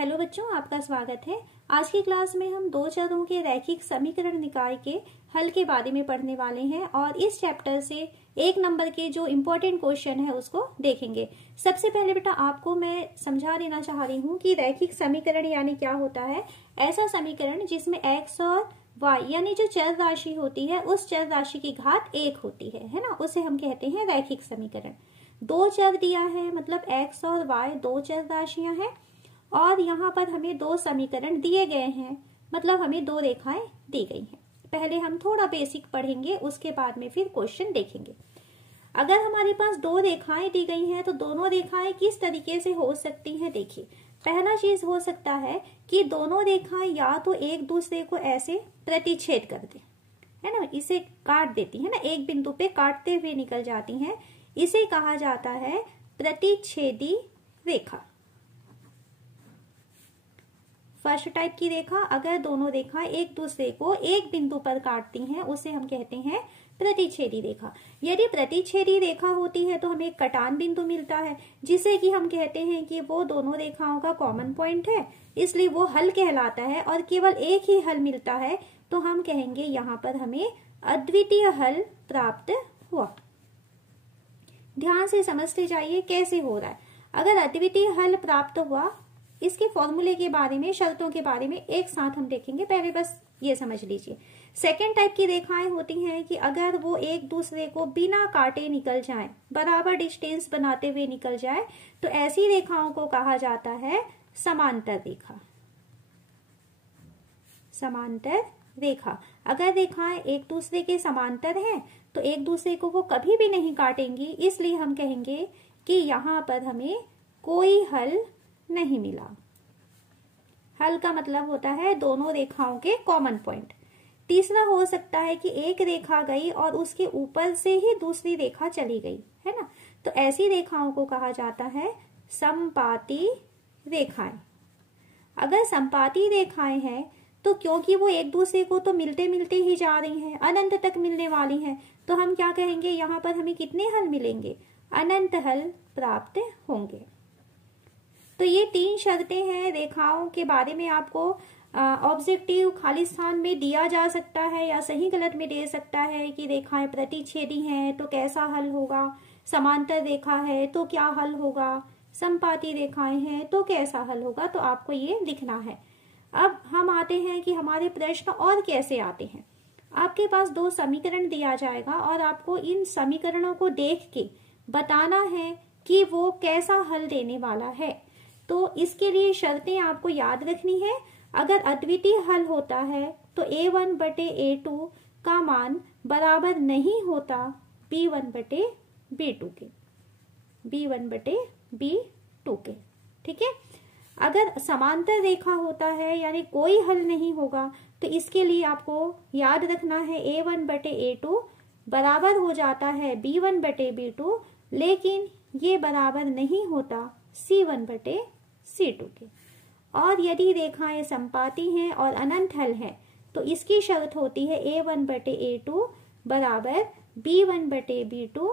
Hello बच्चों, आपका स्वागत है। आज की क्लास में हम दो चरों के रैखिक समीकरण निकाय के हल के बारे में पढ़ने वाले हैं और इस चैप्टर से 1 नंबर के जो इम्पोर्टेंट क्वेश्चन है उसको देखेंगे। सबसे पहले बेटा आपको मैं समझा देना चाह रही हूँ कि रैखिक समीकरण यानी क्या होता है। ऐसा समीकरण जिसमें x और y यानी जो चर राशि होती है उस चर राशि की घात 1 होती है ना, उसे हम कहते हैं रैखिक समीकरण। दो चर दिया है, मतलब x और y दो चर राशियां हैं और यहाँ पर हमें दो समीकरण दिए गए हैं, मतलब हमें दो रेखाएं दी गई हैं। पहले हम थोड़ा बेसिक पढ़ेंगे, उसके बाद में फिर क्वेश्चन देखेंगे। अगर हमारे पास दो रेखाएं दी गई हैं तो दोनों रेखाएं किस तरीके से हो सकती हैं। देखिए, पहला चीज हो सकता है कि दोनों रेखाएं या तो एक दूसरे को ऐसे प्रतिच्छेद कर दे, है ना, इसे काट देती है ना, एक बिंदु पे काटते हुए निकल जाती हैं। इसे कहा जाता है प्रतिच्छेदी रेखा। फर्स्ट टाइप की रेखा अगर दोनों रेखाएं एक दूसरे को एक बिंदु पर काटती हैं उसे हम कहते हैं प्रतिच्छेदी रेखा। यदि प्रतिच्छेदी रेखा होती है तो हमें एक कटान बिंदु मिलता है जिसे कि हम कहते हैं कि वो दोनों रेखाओं का कॉमन पॉइंट है, इसलिए वो हल कहलाता है और केवल एक ही हल मिलता है तो हम कहेंगे यहाँ पर हमें अद्वितीय हल प्राप्त हुआ। ध्यान से समझते जाइए कैसे हो रहा है। अगर अद्वितीय हल प्राप्त हुआ, इसके फॉर्मूले के बारे में, शर्तों के बारे में एक साथ हम देखेंगे, पहले बस ये समझ लीजिए। सेकेंड टाइप की रेखाएं होती हैं कि अगर वो एक दूसरे को बिना काटे निकल जाएं, बराबर डिस्टेंस बनाते हुए निकल जाए, तो ऐसी रेखाओं को कहा जाता है समांतर रेखा। समांतर रेखा, अगर रेखाएं एक दूसरे के समांतर हैं तो एक दूसरे को वो कभी भी नहीं काटेंगी, इसलिए हम कहेंगे कि यहाँ पर हमें कोई हल नहीं मिला। हल का मतलब होता है दोनों रेखाओं के कॉमन पॉइंट। तीसरा हो सकता है कि एक रेखा गई और उसके ऊपर से ही दूसरी रेखा चली गई, है ना, तो ऐसी रेखाओं को कहा जाता है समपाती रेखाएं। अगर समपाती रेखाएं हैं तो क्योंकि वो एक दूसरे को तो मिलते मिलते ही जा रही हैं, अनंत तक मिलने वाली हैं, तो हम क्या कहेंगे, यहाँ पर हमें कितने हल मिलेंगे, अनंत हल प्राप्त होंगे। तो ये 3 शर्तें हैं रेखाओं के बारे में। आपको ऑब्जेक्टिव खाली स्थान में दिया जा सकता है या सही गलत में दे सकता है कि रेखाएं प्रतिच्छेदी हैं तो कैसा हल होगा, समांतर रेखा है तो क्या हल होगा, समपाती रेखाएं हैं तो कैसा हल होगा, तो आपको ये लिखना है। अब हम आते हैं कि हमारे प्रश्न और कैसे आते हैं। आपके पास 2 समीकरण दिया जाएगा और आपको इन समीकरणों को देख के बताना है कि वो कैसा हल देने वाला है। तो इसके लिए शर्तें आपको याद रखनी है। अगर अद्वितीय हल होता है तो a1 बटे a2 का मान बराबर नहीं होता b1 बटे b2 के, b1 बटे b2 के, ठीक है। अगर समांतर रेखा होता है यानी कोई हल नहीं होगा तो इसके लिए आपको याद रखना है a1 बटे a2 बराबर हो जाता है b1 बटे b2, लेकिन ये बराबर नहीं होता c1 बटे c2 के। और यदि रेखाएं समपाती हैं और अनंत हल है तो इसकी शर्त होती है a1 बटे a2 बराबर b1 बटे b2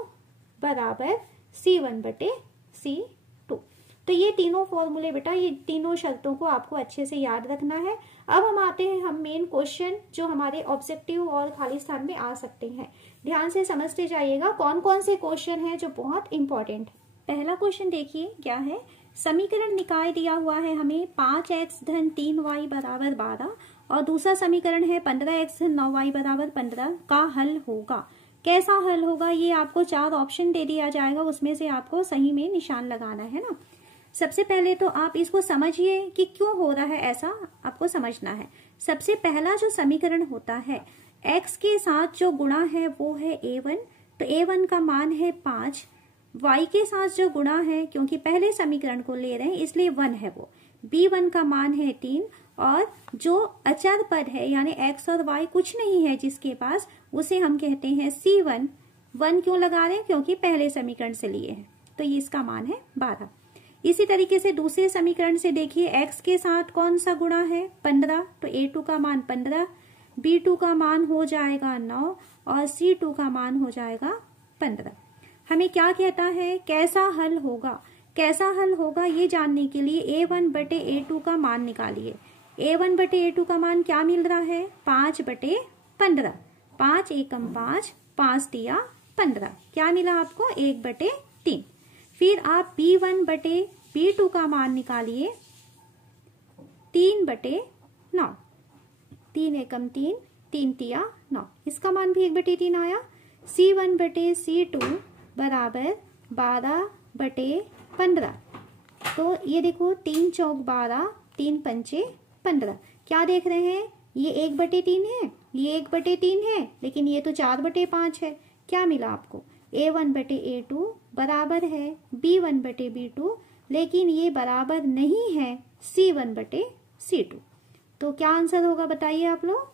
बराबर c1 बटे c2। तो ये तीनों फॉर्मूले बेटा, ये तीनों शर्तों को आपको अच्छे से याद रखना है। अब हम आते हैं हम मेन क्वेश्चन जो हमारे ऑब्जेक्टिव और खाली स्थान में आ सकते हैं। ध्यान से समझते जाइएगा कौन कौन से क्वेश्चन हैं जो बहुत इंपॉर्टेंट है। पहला क्वेश्चन देखिए क्या है। समीकरण निकाय दिया हुआ है हमें 5x धन 3y बराबर 12 और दूसरा समीकरण है 15x धन 9y बराबर 15 का हल होगा। कैसा हल होगा, ये आपको 4 ऑप्शन दे दिया जाएगा, उसमें से आपको सही में निशान लगाना है ना। सबसे पहले तो आप इसको समझिए कि क्यों हो रहा है ऐसा, आपको समझना है। सबसे पहला जो समीकरण होता है, x के साथ जो गुणा है वो है a1, तो a1 का मान है 5। y के साथ जो गुणा है, क्योंकि पहले समीकरण को ले रहे हैं इसलिए 1 है, वो b1 का मान है 3। और जो अचर पद है यानी x और y कुछ नहीं है जिसके पास, उसे हम कहते हैं c1। 1 क्यों लगा रहे हैं, क्योंकि पहले समीकरण से लिए हैं, तो ये इसका मान है 12। इसी तरीके से दूसरे समीकरण से देखिए, x के साथ कौन सा गुणा है, 15, तो a2 का मान 15, b2 का मान हो जाएगा 9 और c2 का मान हो जाएगा 15। हमें क्या कहता है, कैसा हल होगा। कैसा हल होगा ये जानने के लिए A1/A2 का मान निकालिए। A1/A2 का मान क्या मिल रहा है? 5/15। 5 एकम 5, 5 तिया 15। क्या मिला आपको? 1/3। फिर आप B1/B2 का मान निकालिए। 3/9। 3 एकम 3, 3 तिया 9। इसका मान भी 1/3 आया। C1/C2 बराबर 12/15। तो ये देखो 3 चौक 12, 3 पंचे 15। क्या देख रहे हैं? ये 1/3 है, ये 1/3 है, लेकिन ये तो 4/5 है। क्या मिला आपको? A1/A2 बराबर है B1/B2, लेकिन ये बराबर नहीं है C1/C2। तो क्या आंसर होगा बताइए आप लोग?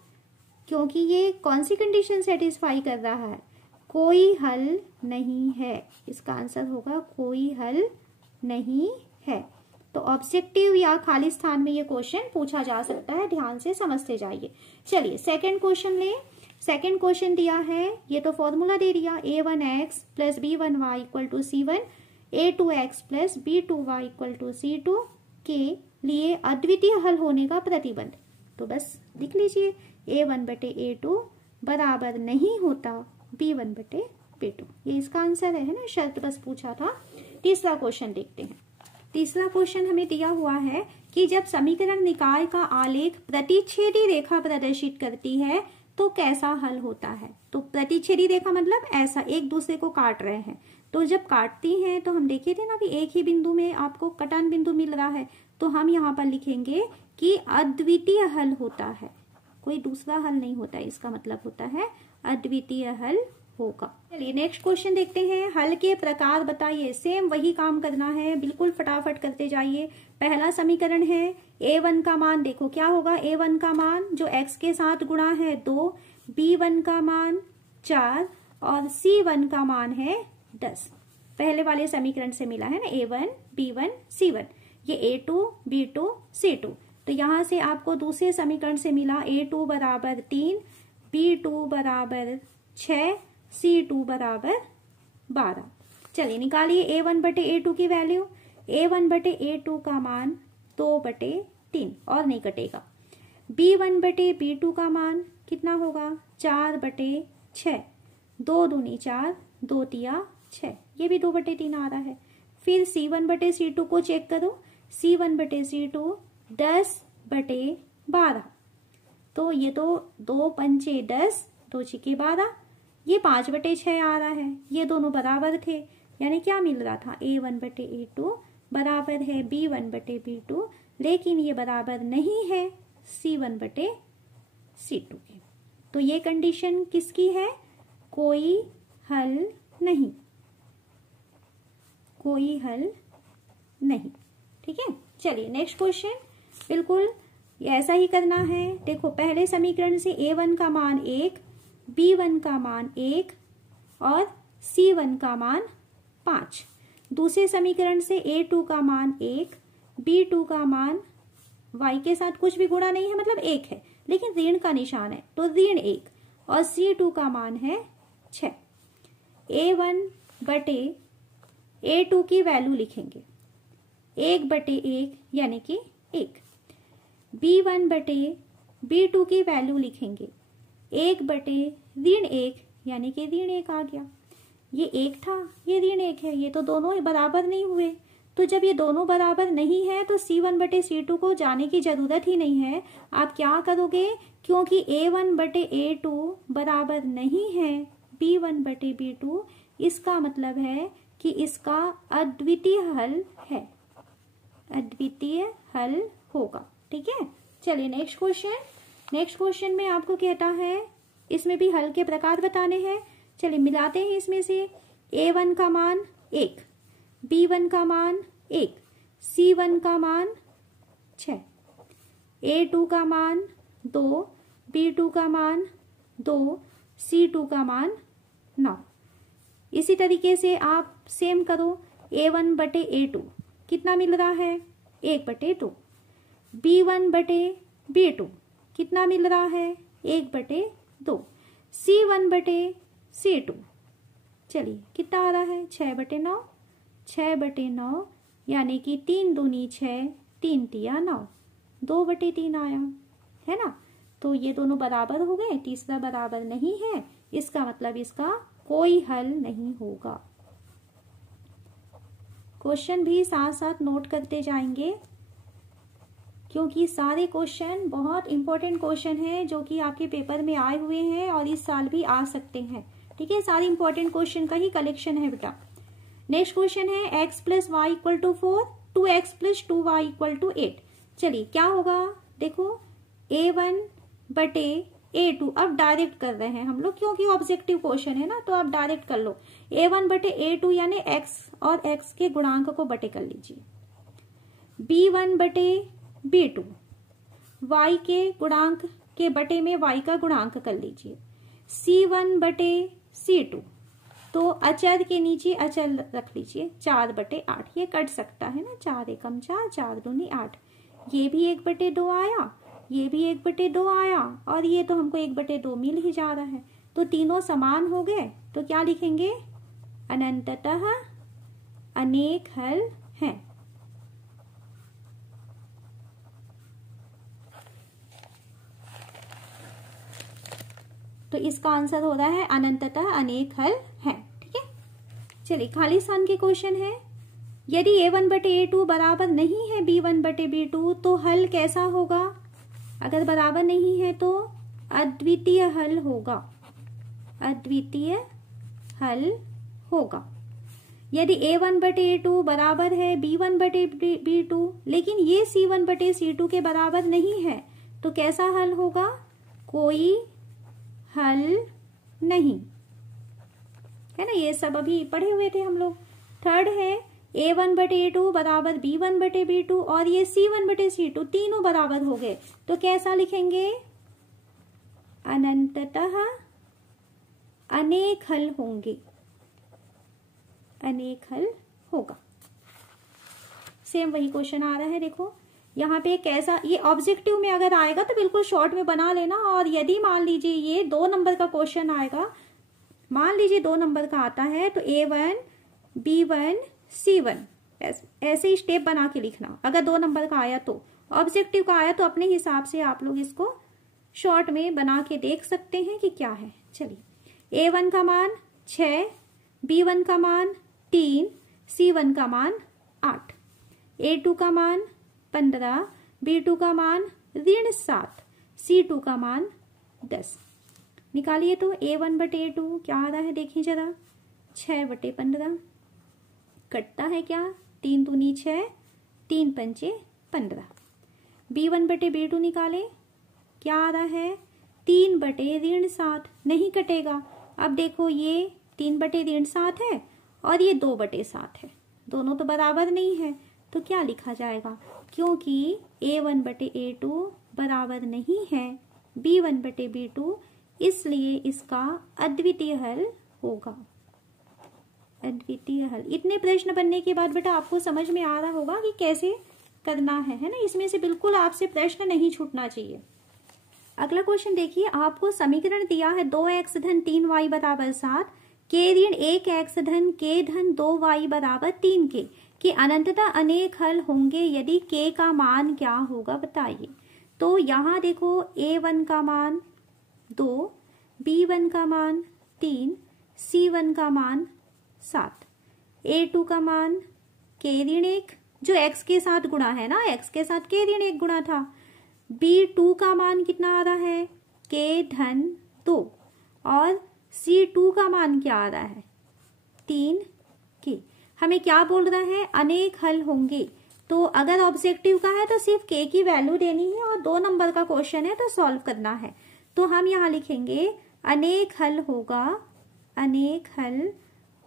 क्योंकि ये कौन सी कंडीशन सेटिस्फाई कर रहा है? कोई हल नहीं है। इसका आंसर होगा कोई हल नहीं है। तो ऑब्जेक्टिव या खाली स्थान में ये क्वेश्चन पूछा जा सकता है, ध्यान से समझते जाइए। चलिए सेकंड क्वेश्चन ले। सेकंड क्वेश्चन दिया है, ये तो फॉर्मूला दे दिया, A1x + B1y = C1, A2x + B2y = C2 के लिए अद्वितीय हल होने का प्रतिबंध। तो बस लिख लीजिए A1/A2 बराबर नहीं होता B1/B2। ये इसका आंसर है ना, शर्त बस पूछा था। तीसरा क्वेश्चन देखते हैं। तीसरा क्वेश्चन हमें दिया हुआ है कि जब समीकरण निकाय का आलेख प्रतिच्छेदी रेखा प्रदर्शित करती है तो कैसा हल होता है। तो प्रतिच्छेदी रेखा मतलब ऐसा एक दूसरे को काट रहे हैं। तो जब काटती हैं तो हम देखे थे ना कि एक ही बिंदु में आपको कटन बिंदु मिल रहा है, तो हम यहाँ पर लिखेंगे कि अद्वितीय हल होता है, कोई दूसरा हल नहीं होता है। इसका मतलब होता है अद्वितीय हल होगा। चलिए नेक्स्ट क्वेश्चन देखते हैं। हल के प्रकार बताइए। सेम वही काम करना है, बिल्कुल फटाफट करते जाइए। पहला समीकरण है A1 का मान, देखो क्या होगा। A1 का मान जो x के साथ गुणा है 2, B1 का मान 4 और C1 का मान है 10। पहले वाले समीकरण से मिला है ना, A1 B1 C1, ये A2 B2 C2। तो यहां से आपको दूसरे समीकरण से मिला A2 बराबर 3, B2 बराबर 6, C2 बराबर 12। चलिए निकालिए A1/A2 की वैल्यू। A1/A2 का मान 2/3 और नहीं कटेगा। B1/B2 का मान कितना होगा? 4/6। 2 दूनी 4, 2 तिया 6, ये भी 2/3 आ रहा है। फिर C1/C2 को चेक करो। C1/C2 10/12। तो ये तो 2 पंचे 10, 2 छिके 12, ये 5/6 आ रहा है। ये दोनों बराबर थे, यानी क्या मिल रहा था? A1/A2 बराबर है B1/B2, लेकिन ये बराबर नहीं है C1/C2 के। तो ये कंडीशन किसकी है? कोई हल नहीं, कोई हल नहीं। ठीक है, चलिए नेक्स्ट क्वेश्चन। बिल्कुल ऐसा ही करना है। देखो पहले समीकरण से A1 का मान 1, B1 का मान 1 और C1 का मान 5। दूसरे समीकरण से A2 का मान 1, B2 का मान y के साथ कुछ भी गुणा नहीं है, मतलब 1 है, लेकिन ऋण का निशान है तो ऋण 1, और C2 का मान है 6। A1/A2 की वैल्यू लिखेंगे 1/1 यानी कि 1। B1/B2 की वैल्यू लिखेंगे 1/1 यानी कि ऋण 1 आ गया। ये 1 था, ये ऋण 1 है, ये तो दोनों बराबर नहीं हुए। तो जब ये दोनों बराबर नहीं है तो C1/C2 को जाने की जरूरत ही नहीं है। आप क्या करोगे? क्योंकि A1/A2 बराबर नहीं है B1/B2, इसका मतलब है कि इसका अद्वितीय हल है, अद्वितीय हल होगा। ठीक है, चलिए नेक्स्ट क्वेश्चन। नेक्स्ट क्वेश्चन में आपको कहता है, इसमें भी हल के प्रकार बताने हैं। चलिए मिलाते हैं इसमें से। A1 का मान 1, B1 का मान 1, C1 का मान 6, A2 का मान 2, B2 का मान 2, C2 का मान 9। इसी तरीके से आप सेम करो। A1/A2 कितना मिल रहा है? 1/2। B1/B2 कितना मिल रहा है? 1/2। C1/C2 चलिए कितना आ रहा है? 6/9। 6/9 यानी कि 3 दूनी 6, 3 तिया 9, 2/3 आया, है ना। तो ये दोनों बराबर हो गए, तीसरा बराबर नहीं है, इसका मतलब इसका कोई हल नहीं होगा। क्वेश्चन भी साथ साथ नोट करते जाएंगे, क्योंकि सारे क्वेश्चन बहुत इंपॉर्टेंट क्वेश्चन है जो कि आपके पेपर में आए हुए हैं और इस साल भी आ सकते हैं। ठीक है, सारे इंपॉर्टेंट क्वेश्चन का ही कलेक्शन है बेटा। नेक्स्ट क्वेश्चन है x + y = 4, 2x + 2y = 8। चलिए क्या होगा, देखो a1/a2, अब डायरेक्ट कर रहे हैं हम लोग क्योंकि ऑब्जेक्टिव क्वेश्चन है ना, तो आप डायरेक्ट कर लो। a1/a2 यानी x और x के गुणांक को बटे कर लीजिए। b1/b2, y के गुणांक के बटे में y का गुणांक कर लीजिए। c1/c2, तो अचर के नीचे अचर रख लीजिए, 4/8। ये कट सकता है ना, 4 एकम 4, 4 दूनी 8। ये भी 1/2 आया, ये भी 1/2 आया, और ये तो हमको 1/2 मिल ही जा रहा है। तो तीनों समान हो गए, तो क्या लिखेंगे, अनंततः अनेक हल हैं। तो इसका आंसर हो रहा है अनंततः अनेक हल हैं। ठीक है, चलिए खाली स्थान के क्वेश्चन है। यदि a1/a2 बराबर नहीं है b1/b2 तो हल कैसा होगा। अगर बराबर नहीं है तो अद्वितीय हल होगा, अद्वितीय हल होगा। यदि a1/a2 बराबर है b1/b2 लेकिन ये c1/c2 के बराबर नहीं है तो कैसा हल होगा, कोई हल नहीं, है ना। ये सब अभी पढ़े हुए थे हम लोग। थर्ड है a1/a2 बराबर b1/b2 और ये c1/c2 तीनों बराबर हो गए, तो कैसा लिखेंगे, अनंततः अनेक हल होंगे, अनेक हल होगा। सेम वही क्वेश्चन आ रहा है, देखो यहाँ पे कैसा, ये ऑब्जेक्टिव में अगर आएगा तो बिल्कुल शॉर्ट में बना लेना। और यदि मान लीजिए ये 2 नंबर का क्वेश्चन आएगा, मान लीजिए 2 नंबर का आता है, तो a1 b1 c1 ऐसे ही स्टेप बना के लिखना। अगर 2 नंबर का आया तो, ऑब्जेक्टिव का आया तो अपने हिसाब से आप लोग इसको शॉर्ट में बना के देख सकते हैं कि क्या है। चलिए a1 का मान 6, b1 का मान 3, c1 का मान 8, a2 का मान 15, b2 का मान -7, c2 का मान 10। निकालिए तो a1/a2 क्या आ रहा है, देखिए जरा, 6/15। कटता है क्या, 3 दूनी 6, 3 पंचे 15। b1/b2 निकाले, क्या आ रहा है, 3/7, नहीं कटेगा। अब देखो ये 3/7 है और ये 2/7 है, दोनों तो बराबर नहीं है, तो क्या लिखा जाएगा, क्योंकि a1/a2 बराबर नहीं है b1/b2, इसलिए इसका अद्वितीय हल होगा, अद्वितीय हल। इतने प्रश्न बनने के बाद बेटा आपको समझ में आ रहा होगा कि कैसे करना है ना। इसमें से बिल्कुल आपसे प्रश्न नहीं छूटना चाहिए। अगला क्वेश्चन देखिए, आपको समीकरण दिया है 2x धन 3y बराबर 7 के ऋण 1x धन k धन 2y बराबर 3 के कि अनंततः अनेक हल होंगे यदि k का मान क्या होगा बताइए। तो यहाँ देखो a1 का मान 2, b1 का मान 3, c1 का मान 7, a2 का मान k ऋण 1 जो x के साथ गुणा है ना, x के साथ k ऋण 1 गुणा था। b2 का मान कितना आ रहा है, k धन 2, और c2 का मान क्या आ रहा है, 3 k। हमें क्या बोल रहा है, अनेक हल होंगे। तो अगर ऑब्जेक्टिव का है तो सिर्फ k की वैल्यू देनी है और 2 नंबर का क्वेश्चन है तो सॉल्व करना है। तो हम यहाँ लिखेंगे अनेक हल होगा, अनेक हल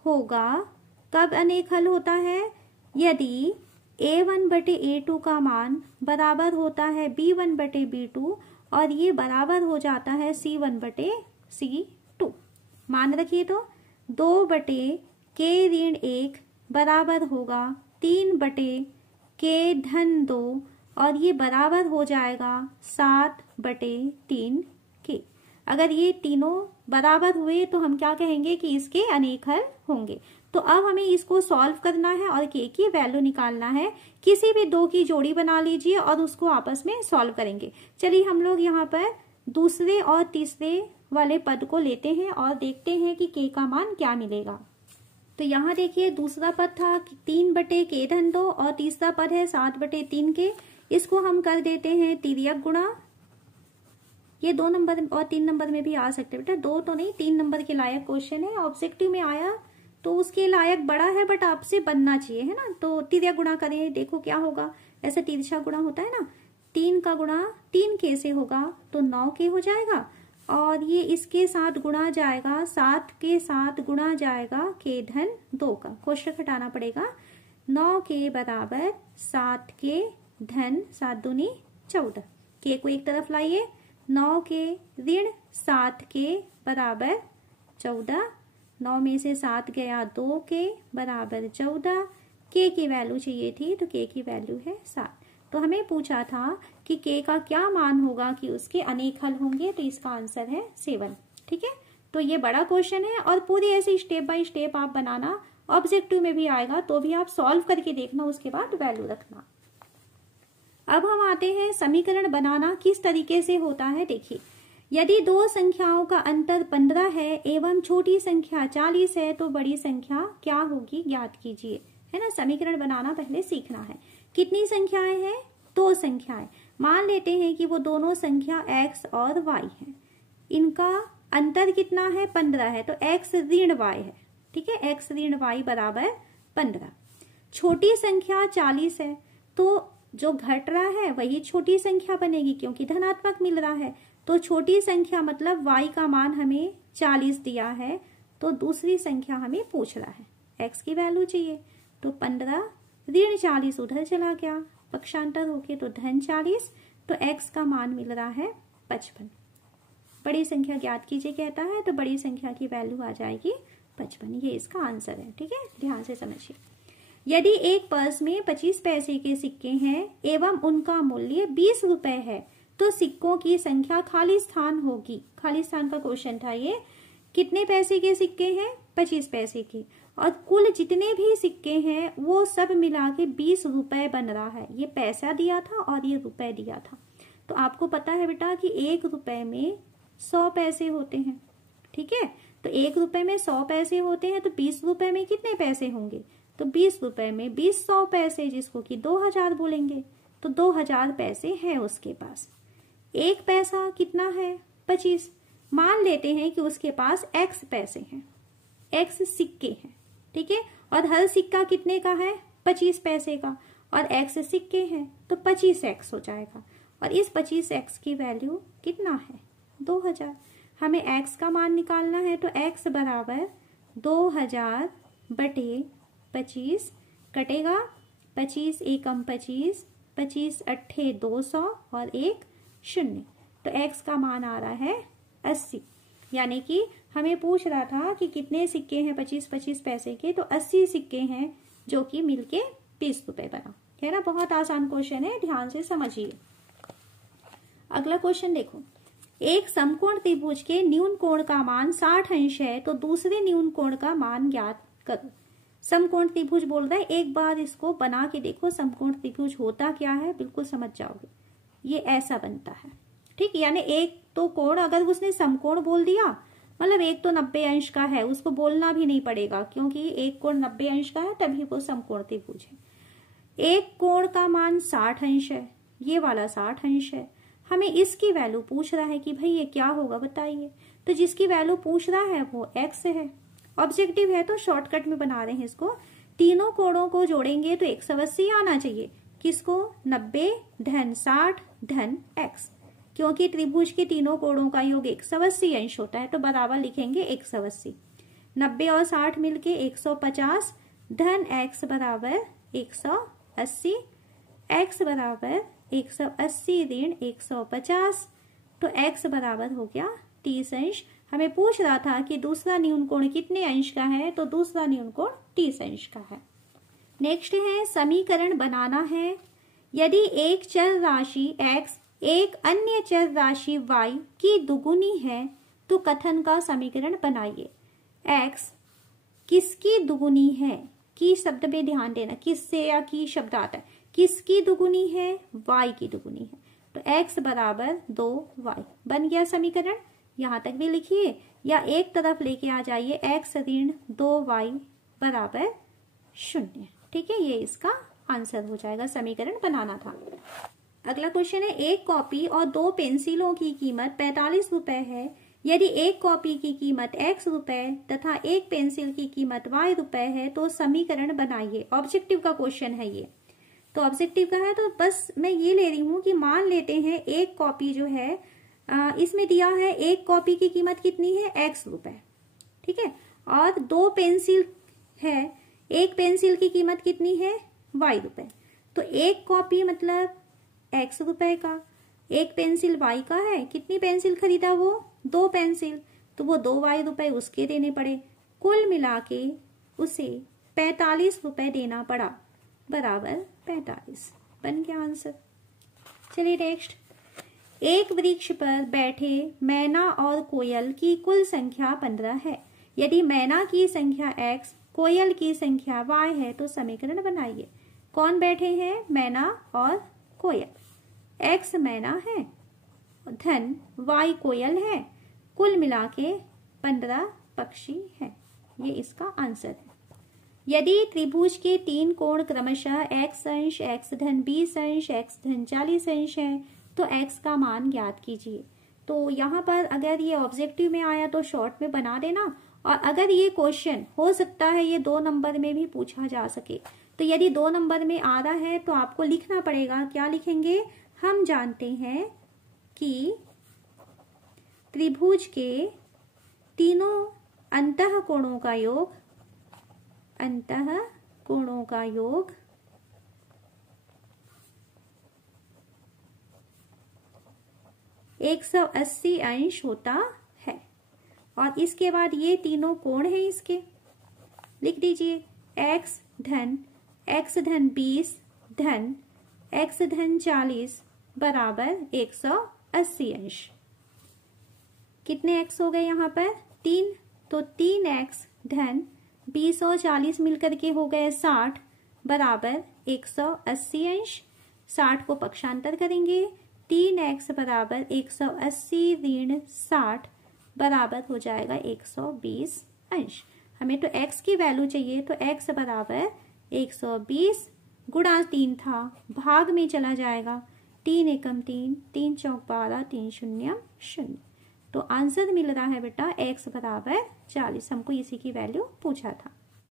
होगा। कब अनेक हल होता है, यदि a1/a2 का मान बराबर होता है b1/b2 और ये बराबर हो जाता है c1/c2। मान रखिए तो 2/k ऋण 1 बराबर होगा 3/k धन 2 और ये बराबर हो जाएगा 7/3k। अगर ये तीनों बराबर हुए तो हम क्या कहेंगे कि इसके अनेक हल होंगे। तो अब हमें इसको सॉल्व करना है और k की वैल्यू निकालना है। किसी भी दो की जोड़ी बना लीजिए और उसको आपस में सॉल्व करेंगे। चलिए हम लोग यहाँ पर दूसरे और तीसरे वाले पद को लेते हैं और देखते हैं कि k का मान क्या मिलेगा। तो यहाँ देखिए दूसरा पद था 3/k-2 और तीसरा पद है 7/3k। इसको हम कर देते हैं तिर्यक गुणा। ये 2 नंबर और 3 नंबर में भी आ सकते बेटा, 2 तो नहीं 3 नंबर के लायक क्वेश्चन है। ऑब्जेक्टिव में आया तो उसके लायक बड़ा है बट आपसे बनना चाहिए, है ना। तो तिर्यक गुणा करें, देखो क्या होगा। ऐसे तिरछा गुणा होता है ना, 3 का गुणा 3k से होगा तो 9k हो जाएगा और ये इसके साथ गुणा जाएगा, 7 के साथ गुणा जाएगा k-2 का। कोष्टक हटाना पड़ेगा। 9k बराबर 7k धन 7 दूनी 14। k को एक तरफ लाइए, 9k ऋण 7k बराबर 14। 9 में से 7 गया, 2k बराबर 14। k की वैल्यू चाहिए थी तो k की वैल्यू है 7। तो हमें पूछा था कि k का क्या मान होगा कि उसके अनेक हल होंगे, तो इसका आंसर है 7। ठीक है, तो ये बड़ा क्वेश्चन है और पूरी ऐसे स्टेप बाय स्टेप आप बनाना। ऑब्जेक्टिव में भी आएगा तो भी आप सॉल्व करके देखना, उसके बाद वैल्यू रखना। अब हम आते हैं समीकरण बनाना किस तरीके से होता है। देखिए, यदि दो संख्याओं का अंतर 15 है एवं छोटी संख्या 40 है तो बड़ी संख्या क्या होगी ज्ञात कीजिए, है ना। समीकरण बनाना पहले सीखना है। कितनी संख्याएं हैं? 2 संख्याएं। मान लेते हैं कि वो दोनों संख्या x और y है। इनका अंतर कितना है? 15 है, तो x ऋण y है। ठीक है, x ऋण y बराबर 15। छोटी संख्या 40 है, तो जो घट रहा है वही छोटी संख्या बनेगी क्योंकि धनात्मक मिल रहा है। तो छोटी संख्या मतलब y का मान हमें 40 दिया है, तो दूसरी संख्या हमें पूछ रहा है, x की वैल्यू चाहिए। तो 15 ऋण 40 उधर चला गया, पक्षांतर होके तो धन 40, तो x का मान मिल रहा है 55। बड़ी संख्या ज्ञात कीजिए कहता है, तो बड़ी संख्या की वैल्यू आ जाएगी 55। ये इसका आंसर है। ठीक है, ध्यान से समझिए। यदि एक पर्स में 25 पैसे के सिक्के हैं एवं उनका मूल्य 20 रुपए है तो सिक्कों की संख्या खाली स्थान होगी। खाली स्थान का क्वेश्चन था ये। कितने पैसे के सिक्के हैं? 25 पैसे के, और कुल जितने भी सिक्के हैं वो सब मिला के 20 रुपए बन रहा है। ये पैसा दिया था और ये रुपए दिया था। तो आपको पता है बेटा कि 1 रुपए में 100 पैसे होते हैं। ठीक है, तो 1 रुपए में 100 पैसे होते हैं, तो 20 रुपए में कितने पैसे होंगे? तो 20 रुपए में 20 100 पैसे, जिसको कि 2000 बोलेंगे। तो 2000 पैसे हैं उसके पास। 1 पैसा कितना है? 25। मान लेते हैं कि उसके पास x पैसे हैं, x सिक्के हैं। ठीक है, और हर सिक्का कितने का है? 25 पैसे का, और x सिक्के हैं तो 25x हो जाएगा। और इस 25x की वैल्यू कितना है? 2000। हमें x का मान निकालना है, तो x बराबर 2000 बटे 25 कटेगा। 25 एकम 25, 25 अट्ठे 200 और 1 0। तो x का मान आ रहा है 80। यानी कि हमें पूछ रहा था कि कितने सिक्के हैं 25-25 पैसे के, तो 80 सिक्के हैं जो कि मिलके 20 रुपए बना। है ना, बहुत आसान क्वेश्चन है, ध्यान से समझिए। अगला क्वेश्चन देखो, एक समकोण त्रिभुज के न्यून कोण का मान 60 अंश है तो दूसरे न्यून कोण का मान ज्ञात करो। समकोण त्रिभुज बोल रहा है, एक बार इसको बना के देखो समकोण त्रिभुज होता क्या है, बिल्कुल समझ जाओगे। ये ऐसा बनता है। ठीक, यानी एक तो कोण अगर उसने समकोण बोल दिया, मतलब एक तो 90 अंश का है, उसको बोलना भी नहीं पड़ेगा क्योंकि एक कोण 90 अंश का है तभी वो समकोण त्रिभुज है। एक कोण का मान 60 अंश है, ये वाला 60 अंश है। हमें इसकी वैल्यू पूछ रहा है कि भाई ये क्या होगा बताइए। तो जिसकी वैल्यू पूछ रहा है वो x है। ऑब्जेक्टिव है तो शॉर्टकट में बना रहे हैं इसको। तीनों कोणों को जोड़ेंगे तो 180 आना चाहिए। किसको? 90 धन 60 धन x, क्योंकि त्रिभुज के तीनों कोणों का योग 180 अंश होता है तो बराबर लिखेंगे 180। 90 और 60 मिलके 150 धन x बराबर 180। x बराबर 180 ऋण 150, तो x बराबर हो गया 30 अंश। हमें पूछ रहा था कि दूसरा न्यून कोण कितने अंश का है, तो दूसरा न्यून कोण 30 अंश का है। नेक्स्ट है समीकरण बनाना है। यदि एक चर राशि x एक अन्य चर राशि y की दुगुनी है तो कथन का समीकरण बनाइए। x किसकी दुगुनी है, की शब्द पे ध्यान देना, किससे या की शब्द आता है, किसकी दुगुनी है, y की दुगुनी है। तो x बराबर 2y बन गया समीकरण। यहां तक भी लिखिए या एक तरफ लेके आ जाइए, x ऋण 2y बराबर 0। ठीक है, ये इसका आंसर हो जाएगा, समीकरण बनाना था। अगला क्वेश्चन है, एक कॉपी और 2 पेंसिलों की कीमत 45 रुपए है। यदि एक कॉपी की कीमत x रुपए तथा एक पेंसिल की कीमत y रुपए है तो समीकरण बनाइए। ऑब्जेक्टिव का क्वेश्चन है ये, तो ऑब्जेक्टिव का है तो बस मैं ये ले रही हूं कि मान लेते हैं एक कॉपी जो है इसमें दिया है एक कॉपी की कीमत कितनी है, x रुपए। ठीक है, और 2 पेंसिल है, एक पेंसिल की कीमत कितनी है, y रुपए। तो एक कॉपी मतलब x रुपए का, एक पेंसिल y का है, कितनी पेंसिल खरीदा वो, 2 पेंसिल, तो वो 2y रुपए उसके देने पड़े, कुल मिला के उसे 45 रुपए देना पड़ा, बराबर 45 बन गया आंसर। चलिए नेक्स्ट, एक वृक्ष पर बैठे मैना और कोयल की कुल संख्या 15 है। यदि मैना की संख्या x, कोयल की संख्या y है तो समीकरण बनाइए। कौन बैठे हैं, मैना और कोयल। x मैना है, धन y कोयल है, कुल मिला के 15 पक्षी है। ये इसका आंसर है। यदि त्रिभुज के 3 कोण क्रमशः x अंश, x धन 20 अंश, x धन 40 अंश है तो x का मान ज्ञात कीजिए। तो यहाँ पर अगर ये ऑब्जेक्टिव में आया तो शॉर्ट में बना देना, और अगर ये क्वेश्चन हो सकता है ये 2 नंबर में भी पूछा जा सके, तो यदि 2 नंबर में आ रहा है तो आपको लिखना पड़ेगा, क्या लिखेंगे, हम जानते हैं कि त्रिभुज के तीनों अंतः कोणों का योग, अंतः कोणों का योग 180 अंश होता है। और इसके बाद ये तीनों कोण हैं इसके, लिख दीजिए x धन 20 धन x धन 40 बराबर 180 अंश। कितने x हो गए यहाँ पर, 3, तो 3x धन 20 और 40 मिलकर के हो गए 60 बराबर 180 अंश। 60 को पक्षांतर करेंगे, 3x बराबर 180 ऋण 60 बराबर हो जाएगा 120 अंश। हमें तो x की वैल्यू चाहिए, तो x बराबर 120 गुणा 3 था, भाग में चला जाएगा, 3 एकम 3, 3 चौक 12, 3 शून्य 0। तो आंसर मिल रहा है बेटा x बराबर 40। हमको इसी की वैल्यू पूछा था।